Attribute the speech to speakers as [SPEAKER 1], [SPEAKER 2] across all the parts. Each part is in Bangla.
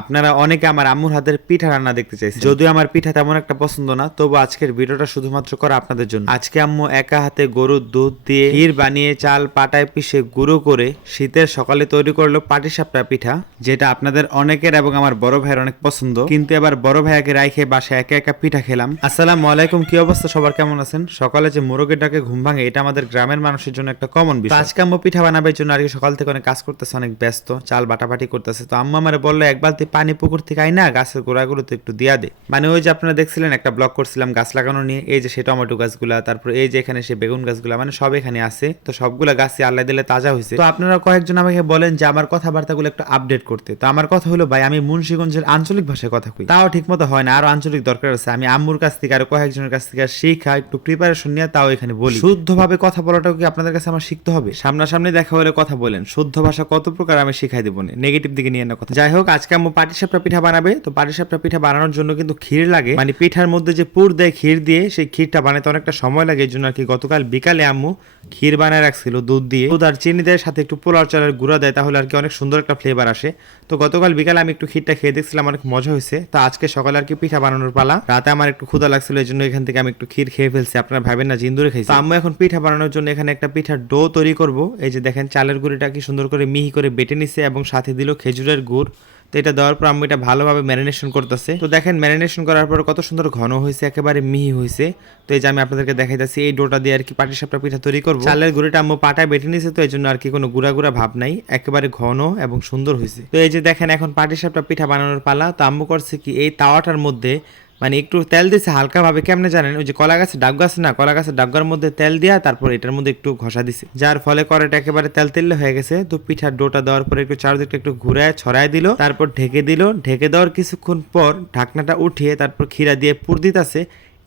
[SPEAKER 1] আপনারা অনেকে আমার আম্মুর হাতের পিঠা রান্না দেখতে চাইছেন। যদিও আমার পিঠা তেমন একটা পছন্দ না, তবু আজকের ভিডিওটা শুধুমাত্র করা আপনাদের জন্য। আজকে আম্মু একা হাতে গরুর দুধ দিয়ে ক্ষীর বানিয়ে চাল পাটায় পিষে গুঁড়ো করে শীতের সকালে তৈরি করল পাটিসাপটা পিঠা, যেটা আপনাদের অনেকের এবং আমার বড় ভাইয়ের অনেক পছন্দ। কিন্তু এবার বড় ভাইয়াকে রাইখে বাসায় একা একা পিঠা খেলাম। আসসালামু আলাইকুম, কি অবস্থা? সবার কেমন আছেন? সকালে যে মোরগের ডাকে ঘুম ভাঙে, এটা আমাদের গ্রামের মানুষের জন্য একটা কমন বিষয়। আজকে আম্মু পিঠা বানাবার জন্য আর কি সকাল থেকে অনেক কাজ করতেছে, অনেক ব্যস্ত, চাল বাটাবাটি করতেছে। তো আম্মা আমার বলল, এক বালতি পানি পুকুর থেকে আই না গাছের গোড়াগুলোতে একটু দিয়া দে। মানে ওই যে আপনারা দেখছিলেন, একটা ব্লগ করছিলাম, গাছ লাগানো নিয়ে। এই যে সে টমেটো গাছগুলা, তারপর এই যে এখানে সে বেগুন গাছগুলা মানে সব এখানে আছে। তো সবগুলা গাছে আল্লাহ দিলে তাজা হয়েছে তো আপনারা কয়েকজন আমাকে বলেন যে আমার কথাবার্তাগুলো একটু আপডেট করতে। তো আমার কথা হলো, ভাই, আমি মুন্সিগঞ্জের আঞ্চলিক ভাষায় কথা কই। তাও ঠিক মতো হয় না, আরও আঞ্চলিক দরকার আছে। আমি আম্মুর কাছ থেকে, আরও কয়েকজনের কাছ থেকে শিখা একটু প্রিপারেশন নিয়ে তাও এখানে বলি। শুদ্ধভাবে কথা বলাটাও কি আপনাদের কাছে আমার শিখতে হবে? সামনাসামনি দেখা হলে কথা বলেন। শুদ্ধ ভাষা কত প্রকার আমি শিখাই দেবো নেগেটিভ দিকে নিয়ে না কথা। যাই হোক, আজকে আম্মু পাটিসাপটা পিঠা বানাবে, তো পাটিসাপটা পিঠা বানানোর জন্য কিন্তু ক্ষীর লাগে। মানে পিঠার মধ্যে যে পুর দেয় ক্ষীর দিয়ে, সেই ক্ষীরটা বানাতে অনেকটা সময় লাগে। এই জন্য আর কি গতকাল বিকালে আম্মু ক্ষীর বানায় রাখছিল দুধ দিয়ে। দুধ আর চিনি দেয়, সাথে একটু পোলার চালের গুঁড়া দেয়, তাহলে আর কি অনেক সুন্দর একটা ফ্লেভার আসে। তো গতকাল বিকালে আমি একটু ক্ষীরটা খেয়ে দেখছিলাম, অনেক মজা হয়েছে। তো আজকে সকালে আর কি পিঠা বানানোর পালা। রাতে আমার একটু ক্ষুধা লাগছিল এই জন্য এখান থেকে আমি একটু ক্ষীর খেয়ে ফেলছি। আপনারা ভাবেন না, জিন্দুরে খাইছি। আম্মু এখন পিঠা বানানোর জন্য এখানে একটা পিঠার ডো তৈরি করব। এই যে দেখেন, চালের গুঁড়িটা কি সুন্দর করে মিহি করে বেটে নিছে এবং সাথে দিল খেজুরের গুড়। তো এটা দেওয়ার পর আম্মু এটা ভালোভাবে ম্যারিনেশন করতেছে। তো দেখেন ম্যারিনেশন করার পর কত সুন্দর ঘন হয়েছে, একেবারে মিহি হয়েছে। তো এই যে আমি আপনাদেরকে দেখাইতেছি, এই ডোটা দিয়ে আর কি পাটি সাপটা পিঠা তৈরি করব। চালের গুঁড়িটা আম্মু পাটায় বেটে নিয়েছে তো এই জন্য আর কি কোনো গুড়া গুড়া ভাব নাই, একেবারে ঘন এবং সুন্দর হয়েছে। তো এই যে দেখেন এখন পাটি সাপটা পিঠা বানানোর পালা। তো আম্মু করছে কি, এই তাওয়াটার মধ্যে মানে একটু তেল দিছে হালকাভাবে, কেমনে জানেন? ওই যে কলা গাছে ডাব গাছ না, কলা গাছে ডাবগার মধ্যে তেল দিয়া তারপর এটার মধ্যে একটু ঘষা দিছে। যার ফলে কড়াইটা একেবারে তেল তেল হয়ে গেছে। তো পিঠার ডোটা দেওয়ার পরে একটু চারদিকটা একটু ঘুরায়, ছড়ায় দিল। তারপর ঢেকে দিল। ঢেকে দেওয়ার কিছুক্ষণ পর ঢাকনাটা উঠিয়ে তারপর ক্ষীরা দিয়ে পুর দিতেছে।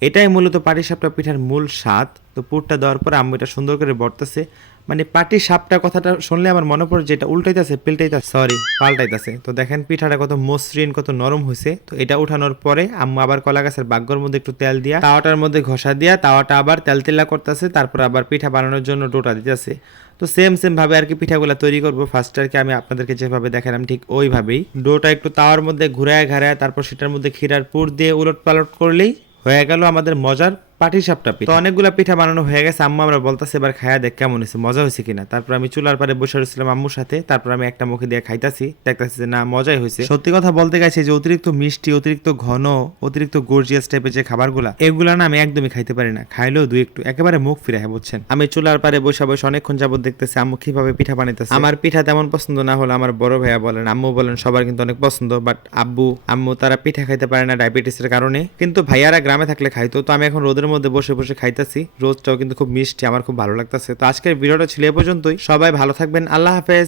[SPEAKER 1] এটাই মূলত পাটি সাপটা পিঠার মূল স্বাদ। তো পুরটা দেওয়ার পর আম্মু এটা সুন্দর করে বর্তাছে মানে পাটি সাপটা কথাটা শুনলে আমার মনে পড়ে যেটা উল্টাইতেছে, পিল্টাইতেছে সরি পাল্টাইতেছে। তো দেখেন পিঠাটা কত মসৃণ, কত নরম হয়েছে তো এটা উঠানোর পরে আম্মু আবার কলা গাছের বাগ্যর মধ্যে একটু তেল দিয়া, তাওয়াটার মধ্যে ঘষা দিয়া তাওয়াটা আবার তেল তেলা করতেছে, তারপর আবার পিঠা বানানোর জন্য ডোটা দিতেছে। তো সেম সেম ভাবে আর কি পিঠাগুলো তৈরি করব। ফার্স্ট আর কি আমি আপনাদেরকে যেভাবে দেখালাম ঠিক ওইভাবেই। ডোটা একটু তাওয়ার মধ্যে ঘুরায় ঘাড়ায় তারপর সেটার মধ্যে ক্ষীরার পুর দিয়ে উলট পালট করলেই হয়ে গেল আমাদের মজার পাটি সাপটা পিঠা। তো অনেকগুলো পিঠা বানানো হয়ে গেছে আম্মু আমরা বলতেছে এবার খায়া দেখ কেমন হয়েছে মজা হয়েছে কিনা? তারপর আমি চুলার পারে বসে রয়েছিলাম আম্মুর সাথে তারপর আমি একটা মুখে দিয়ে খাইতাছি দেখতেছি যে না মজাই হয়েছে। সত্যি কথা বলতে গেছে যে অতিরিক্ত মিষ্টি অতিরিক্ত ঘন অতিরিক্ত গর্জিয়াস টাইপের যে খাবারগুলা এগুলা না আমি একদমই খাইতে পারি না। খাইলেও দুই একটু একেবারে মুখ ফিরে বুঝছেন? আমি চুলার পারে বসে বসে অনেকক্ষণ যাবত দেখতেছি আম্মু কীভাবে পিঠা বানাইতেছে। আমার পিঠা তেমন পছন্দ না হলে আমার বড় ভাইয়া বলেন আম্মু বলেন সবার কিন্তু অনেক পছন্দ বাট আব্বু আম্মু তারা পিঠা খাইতে পারে না ডায়াবেটিসের কারণে। কিন্তু ভাইয়ারা গ্রামে থাকলে খাইতো তো আমি এখন রোদের মধ্যে বসে বসে খাইতেছি। রোজটাও কিন্তু খুব মিষ্টি, আমার খুব ভালো লাগতেছে। তো আজকের ভিডিওটা ছিল এ পর্যন্তই। সবাই ভালো থাকবেন। আল্লাহ হাফেজ।